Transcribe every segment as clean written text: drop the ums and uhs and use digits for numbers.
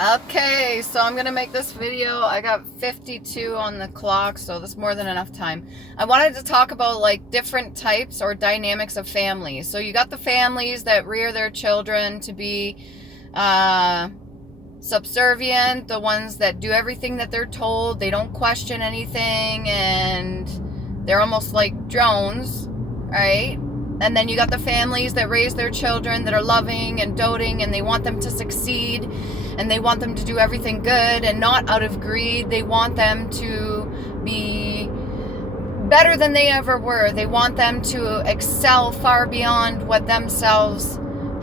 Okay, so I'm gonna make this video. I got 52 on the clock, so that's more than enough time. I wanted to talk about like different types or dynamics of families. So you got the families that rear their children to be subservient, the ones that do everything that they're told, they don't question anything, and they're almost like drones, right? And then you got the families that raise their children that are loving and doting, and they want them to succeed, and they want them to do everything good and not out of greed. They want them to be better than they ever were. They want them to excel far beyond what themselves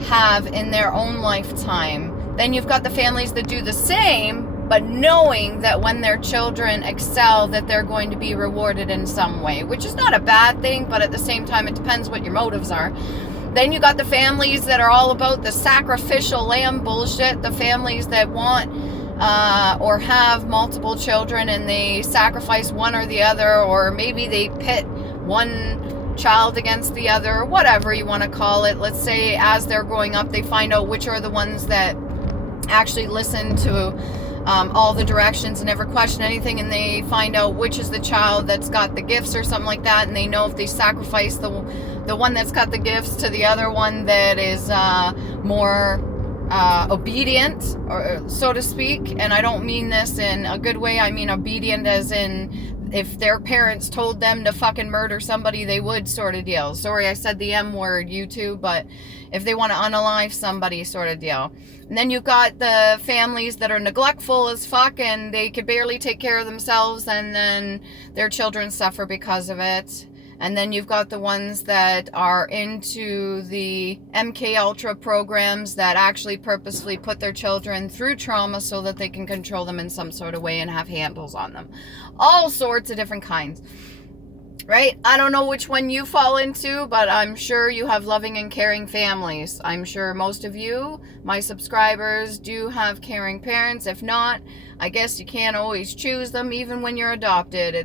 have in their own lifetime. Then you've got the families that do the same, but knowing that when their children excel, that they're going to be rewarded in some way, which is not a bad thing, but at the same time, it depends what your motives are. Then you got the families that are all about the sacrificial lamb bullshit, the families that want or have multiple children and they sacrifice one or the other, or maybe they pit one child against the other, or whatever you want to call it. Let's say as they're growing up, they find out which are the ones that actually listen to all the directions and never question anything, and they find out which is the child that's got the gifts or something like that, and they know if they sacrifice the one that's got the gifts to the other one that is more obedient, or so to speak. And I don't mean this in a good way, I mean obedient as in if their parents told them to fucking murder somebody, they would, sort of deal. Sorry, I said the M word, YouTube, but if they want to unalive somebody, sort of deal. And then you've got the families that are neglectful as fuck and they could barely take care of themselves, and then their children suffer because of it. And then you've got the ones that are into the MK Ultra programs that actually purposely put their children through trauma so that they can control them in some sort of way and have handles on them. All sorts of different kinds. Right? I don't know which one you fall into, but I'm sure you have loving and caring families. I'm sure most of you, my subscribers, do have caring parents. If not, I guess you can't always choose them, even when you're adopted.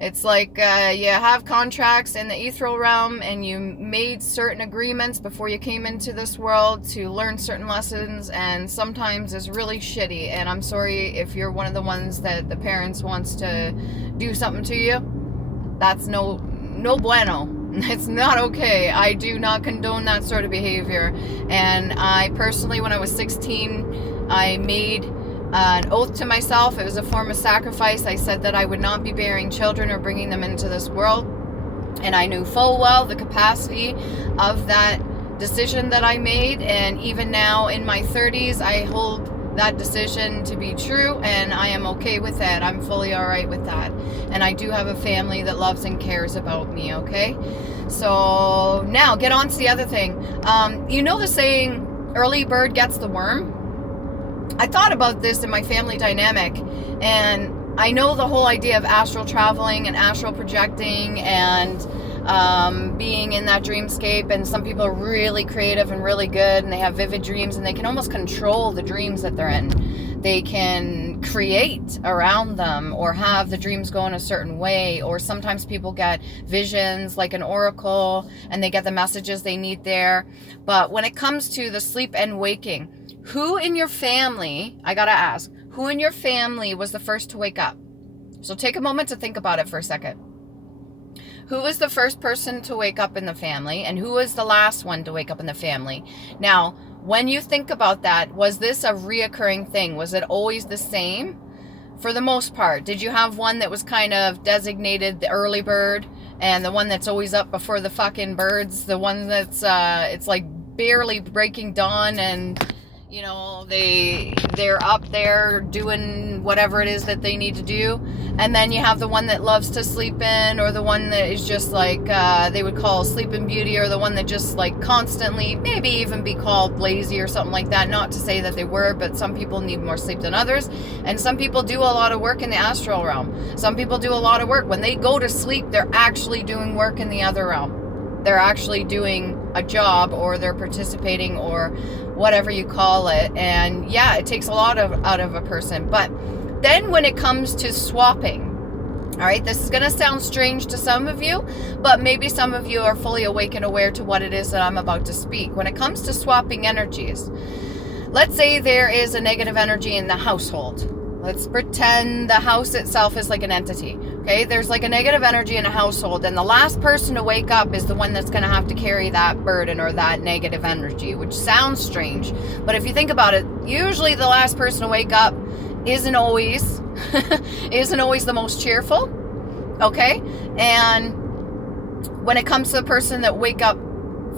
It's like you have contracts in the ethereal realm and you made certain agreements before you came into this world to learn certain lessons, and sometimes it's really shitty. And I'm sorry if you're one of the ones that the parents wants to do something to you. That's no bueno. It's not okay. I do not condone that sort of behavior. And I personally, when I was 16, I made an oath to myself. It was a form of sacrifice. I said that I would not be bearing children or bringing them into this world. And I knew full well the capacity of that decision that I made. And even now in my 30s, I hold that decision to be true, and I am okay with that. I'm fully all right with that. And I do have a family that loves and cares about me, okay? So now get on to the other thing. You know the saying, early bird gets the worm? I thought about this in my family dynamic, and I know the whole idea of astral traveling and astral projecting and being in that dreamscape, and some people are really creative and really good and they have vivid dreams and they can almost control the dreams that they're in. They can create around them or have the dreams go in a certain way, or sometimes people get visions like an oracle and they get the messages they need there. But when it comes to the sleep and waking, who in your family, I gotta ask, who in your family was the first to wake up? So take a moment to think about it for a second. Who was the first person to wake up in the family, and who was the last one to wake up in the family? Now, when you think about that, was this a reoccurring thing? Was it always the same? For the most part, did you have one that was kind of designated the early bird, and the one that's always up before the fucking birds, the one that's it's like barely breaking dawn, and you know, they're up there doing whatever it is that they need to do? And then you have the one that loves to sleep in, or the one that is just like they would call Sleeping Beauty, or the one that just like constantly, maybe even be called lazy or something like that. Not to say that they were, but some people need more sleep than others, and some people do a lot of work in the astral realm. Some people do a lot of work. When they go to sleep, they're actually doing work in the other realm. They're actually doing a job, or they're participating, or whatever you call it. And yeah, it takes a lot out of a person. But then when it comes to swapping, all right, this is going to sound strange to some of you, but maybe some of you are fully awake and aware to what it is that I'm about to speak. When it comes to swapping energies, let's say there is a negative energy in the household. Let's pretend the house itself is like an entity. Okay, there's like a negative energy in a household, and the last person to wake up is the one that's going to have to carry that burden or that negative energy, which sounds strange. But if you think about it, usually the last person to wake up isn't always the most cheerful. Okay, and when it comes to the person that wake up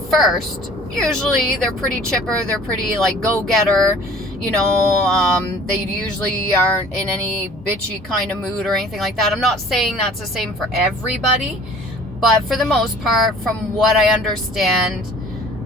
first, usually they're pretty chipper, they're pretty like go-getter, you know, they usually aren't in any bitchy kind of mood or anything like that. I'm not saying that's the same for everybody, but for the most part, from what I understand,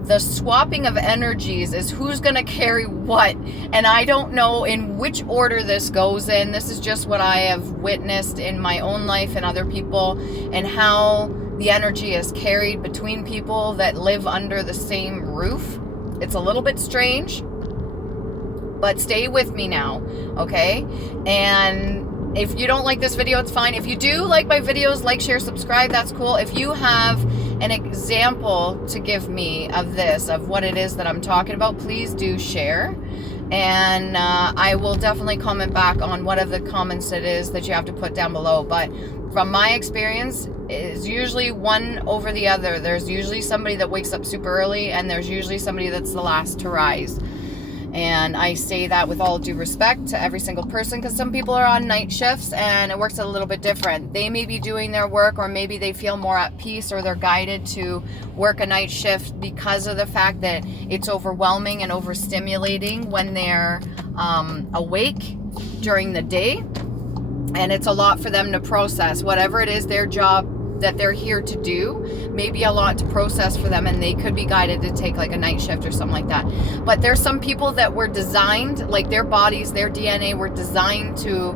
the swapping of energies is who's going to carry what. And I don't know in which order this goes in. This is just what I have witnessed in my own life and other people, and how the energy is carried between people that live under the same roof. It's a little bit strange, but stay with me now, okay? And if you don't like this video, it's fine. If you do like my videos, like, share, subscribe, that's cool. If you have an example to give me of this, of what it is that I'm talking about, please do share. And I will definitely comment back on what of the comments it is that you have to put down below. But from my experience, it's usually one over the other. There's usually somebody that wakes up super early, and there's usually somebody that's the last to rise. And I say that with all due respect to every single person, because some people are on night shifts and it works a little bit different. They may be doing their work, or maybe they feel more at peace, or they're guided to work a night shift because of the fact that it's overwhelming and overstimulating when they're awake during the day. And it's a lot for them to process. Whatever it is, their job that they're here to do may be a lot to process for them, and they could be guided to take like a night shift or something like that. But there's some people that were designed, like their bodies, their DNA were designed to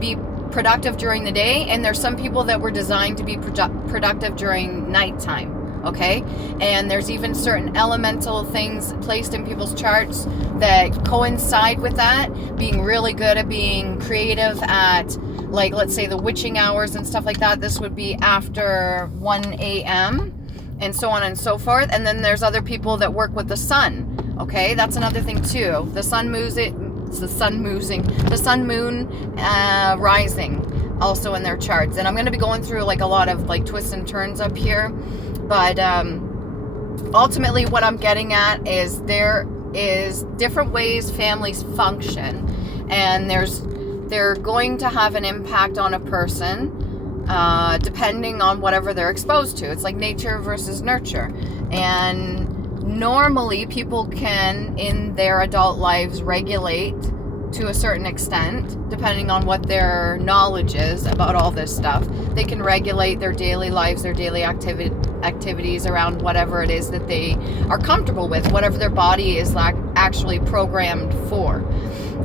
be productive during the day, and there's some people that were designed to be productive during nighttime. Okay, and there's even certain elemental things placed in people's charts that coincide with that, being really good at being creative at, like, let's say the witching hours and stuff like that. This would be after 1 a.m. and so on and so forth. And then there's other people that work with the sun. Okay, that's another thing too. The sun moon rising also in their charts. And I'm going to be going through like a lot of like twists and turns up here. But ultimately what I'm getting at is there is different ways families function, and they're going to have an impact on a person depending on whatever they're exposed to. It's like nature versus nurture. And normally people can, in their adult lives, regulate to a certain extent, depending on what their knowledge is about all this stuff. They can regulate their daily lives, their daily activities around whatever it is that they are comfortable with, whatever their body is like actually programmed for.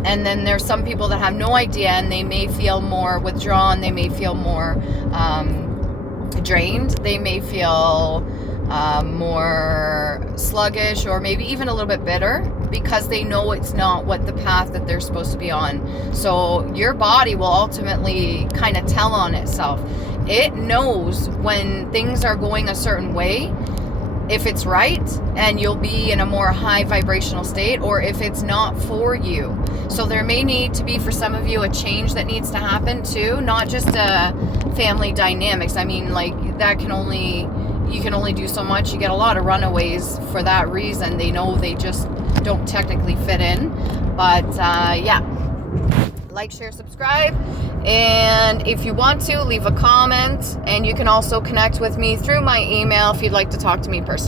And then there's some people that have no idea, and they may feel more withdrawn, they may feel more drained, they may feel more sluggish, or maybe even a little bit bitter, because they know it's not what the path that they're supposed to be on. So your body will ultimately kind of tell on itself. It knows when things are going a certain way, if it's right, and you'll be in a more high vibrational state, or if it's not for you. So there may need to be, for some of you, a change that needs to happen too, not just family dynamics. I mean, like, you can only do so much. You get a lot of runaways for that reason. They know they just don't technically fit in. But yeah, like, share, subscribe, and if you want to, leave a comment. And you can also connect with me through my email if you'd like to talk to me personally.